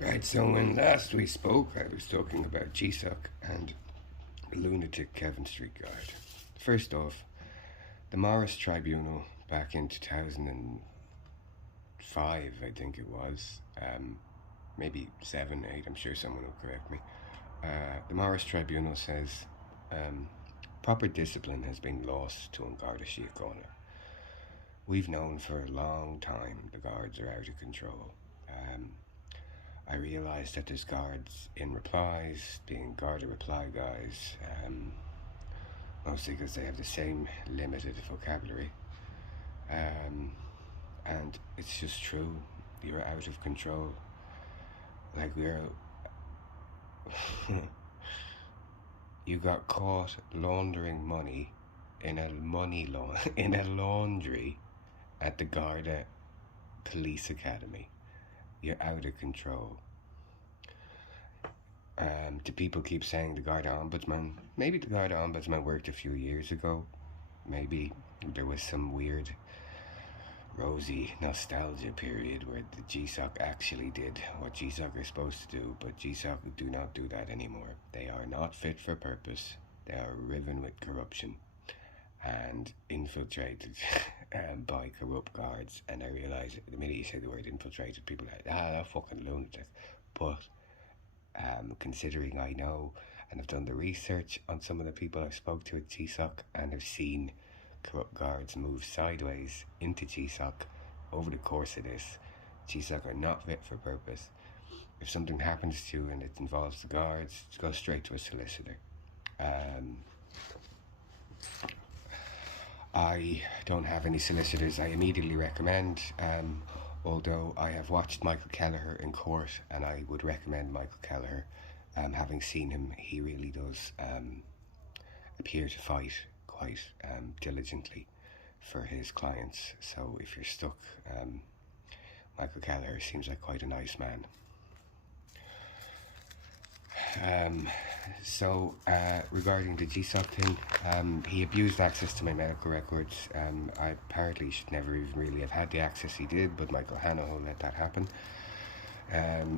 Right, so when last we spoke, I was talking about GSOC and lunatic Kevin Street guard. First off, the Morris Tribunal back in 2005, I think it was, maybe 7, 8, I'm sure someone will correct me. The Morris Tribunal says proper discipline has been lost to An Garda Síochána. We've known for a long time the guards are out of control. I realised that there's guards in replies, being Garda reply guys, mostly because they have the same limited vocabulary. And it's just true, you're out of control. Like you got caught laundering money in a in a laundry at the Garda Police Academy. You're out of control. Do people keep saying the Garda Ombudsman? Maybe the Garda Ombudsman worked a few years ago. Maybe there was some weird rosy nostalgia period where the GSOC actually did what GSOC are supposed to do, but GSOC do not do that anymore. They are not fit for purpose. They are riven with corruption and infiltrated by corrupt guards. And I realise the minute you say the word infiltrated, people are like, they're fucking lunatic. But considering I know and have done the research on some of the people I spoke to at GSOC and have seen corrupt guards move sideways into GSOC over the course of this, GSOC are not fit for purpose. If something happens to you and it involves the guards, go straight to a solicitor. I don't have any solicitors I immediately recommend, although I have watched Michael Kelleher in court and I would recommend Michael Kelleher. Having seen him, he really does appear to fight quite diligently for his clients. So if you're stuck, Michael Kelleher seems like quite a nice man. Regarding the GSOC thing, he abused access to my medical records. I apparently should never even really have had the access he did, but Michael Hanaho let that happen.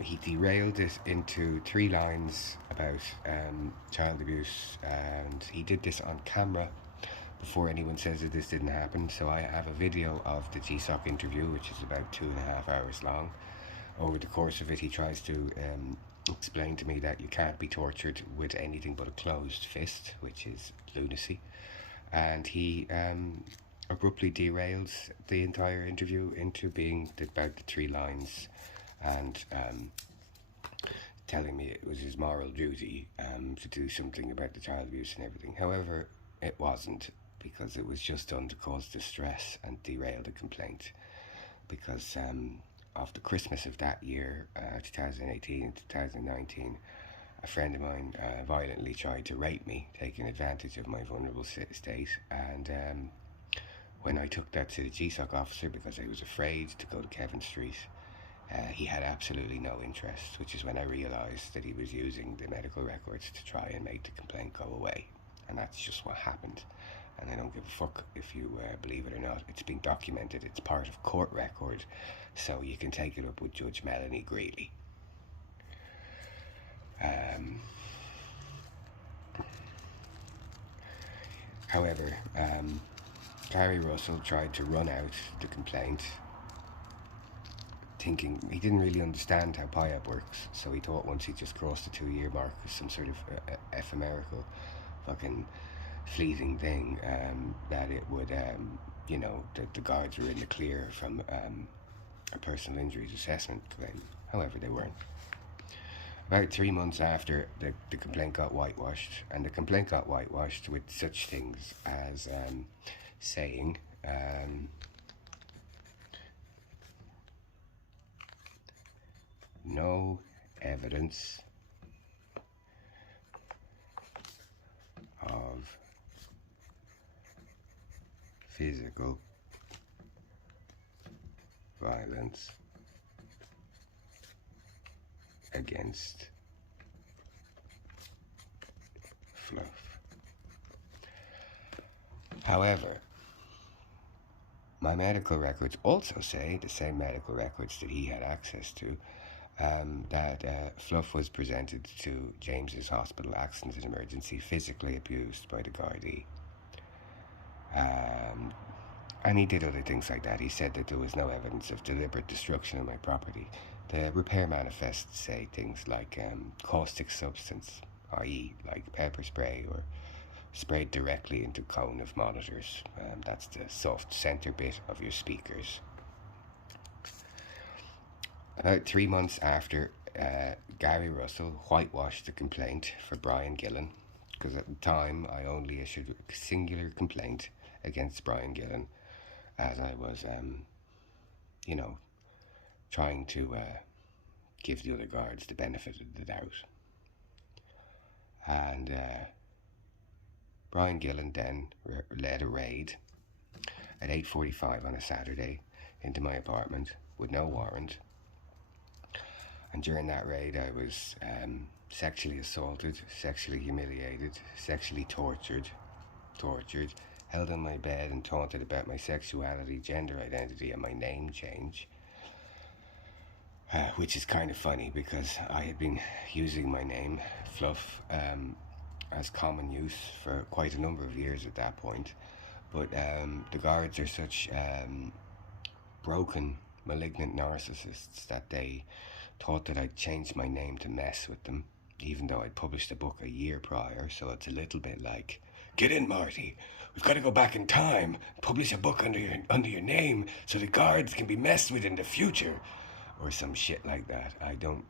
He derailed it into 3 lines about child abuse, and he did this on camera before anyone says that this didn't happen. So I have a video of the GSOC interview, which is about 2.5 hours long. Over the course of it, he tries to explain to me that you can't be tortured with anything but a closed fist, which is lunacy. And he abruptly derails the entire interview into being about the 3 lines and telling me it was his moral duty to do something about the child abuse and everything. However, it wasn't, because it was just done to cause distress and derail the complaint. Because of the Christmas of that year, 2018 and 2019, a friend of mine violently tried to rape me, taking advantage of my vulnerable state. And when I took that to the GSOC officer, because I was afraid to go to Kevin Street, he had absolutely no interest, which is when I realised that he was using the medical records to try and make the complaint go away. And that's just what happened. And I don't give a fuck if you believe it or not. It's been documented. It's part of court record, so you can take it up with Judge Melanie Greeley. However, Gary Russell tried to run out the complaint, thinking he didn't really understand how PIAB works, so he thought once he just crossed the 2-year mark as some sort of ephemeral fucking fleeting thing, that it would, that the guards were in the clear from a personal injuries assessment claim. However, they weren't. About 3 months after, the complaint got whitewashed, and the complaint got whitewashed with such things as saying no evidence of physical violence against Fluff. However, my medical records also say, the same medical records that he had access to, that Fluff was presented to James's Hospital Accident and Emergency, physically abused by the Gardaí. And he did other things like that. He said that there was no evidence of deliberate destruction of my property. The repair manifests say things like caustic substance, i.e. like pepper spray, or sprayed directly into cone of monitors. That's the soft centre bit of your speakers. About 3 months after, Gary Russell whitewashed the complaint for Brian Gillen, because at the time I only issued a singular complaint against Brian Gillen, as I was, trying to give the other guards the benefit of the doubt. And Brian Gillen then led a raid at 8:45 on a Saturday into my apartment with no warrant. And during that raid I was sexually assaulted, sexually humiliated, sexually tortured, held on my bed and taunted about my sexuality, gender identity, and my name change. Which is kind of funny, because I had been using my name, Fluff, as common use for quite a number of years at that point. But the guards are such broken, malignant narcissists that they thought that I'd changed my name to mess with them, even though I'd published a book a year prior. So it's a little bit like, get in, Marty, we've got to go back in time, publish a book under your name so the guards can be messed with in the future, or some shit like that. I don't,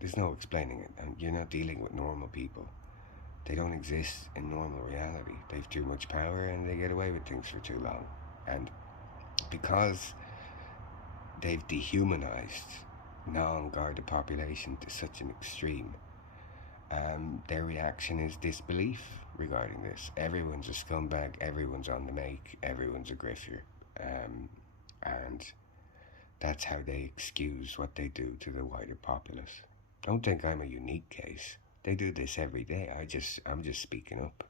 there's no explaining it. And you're not dealing with normal people. They don't exist in normal reality. They've too much power and they get away with things for too long. And because they've dehumanized non-guarded population to such an extreme, their reaction is disbelief regarding this. Everyone's a scumbag, everyone's on the make, everyone's a grifter, and that's how they excuse what they do to the wider populace. Don't think I'm a unique case. They do this every day. I'm just speaking up.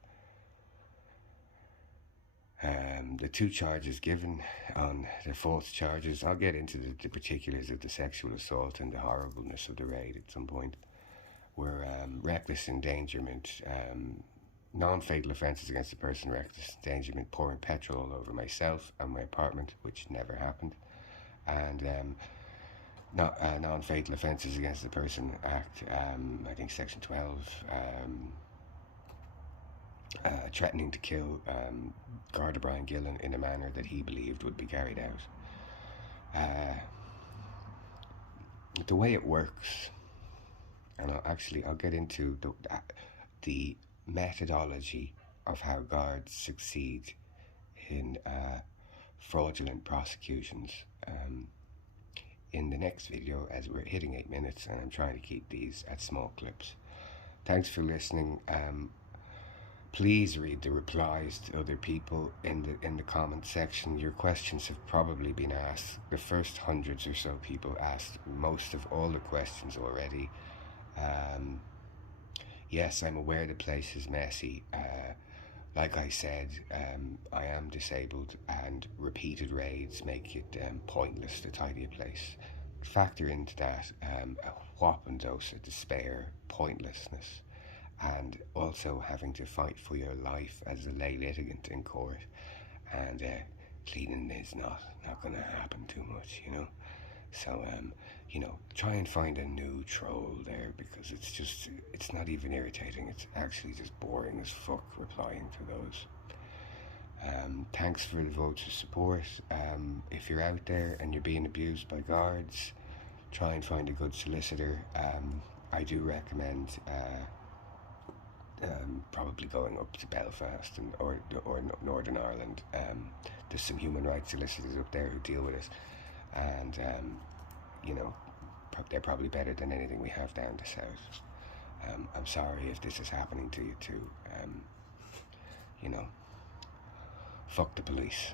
The 2 charges given on the false charges, I'll get into the particulars of the sexual assault and the horribleness of the raid at some point, were reckless endangerment, non-fatal offences against the person, reckless endangerment, pouring petrol all over myself and my apartment, which never happened, and non-fatal offences against the person act, I think section 12, threatening to kill Garda Brian Gillen in a manner that he believed would be carried out. The way it works, and I'll get into the methodology of how guards succeed in fraudulent prosecutions in the next video, as we're hitting 8 minutes and I'm trying to keep these at small clips. Thanks for listening. Please read the replies to other people in the comment section. Your questions have probably been asked. The first hundreds or so people asked most of all the questions already. Yes, I'm aware the place is messy. Like I said, I am disabled, and repeated raids make it pointless to tidy a place. Factor into that a whopping dose of despair, pointlessness, and also having to fight for your life as a lay litigant in court, and cleaning is not going to happen too much, So, try and find a new troll there, because it's not even irritating, it's actually just boring as fuck replying to those. Thanks for the votes of support. If you're out there and you're being abused by guards, try and find a good solicitor. I do recommend probably going up to Belfast or Northern Ireland. There's some human rights solicitors up there who deal with it, and they're probably better than anything we have down the south. I'm sorry if this is happening to you too. Fuck the police.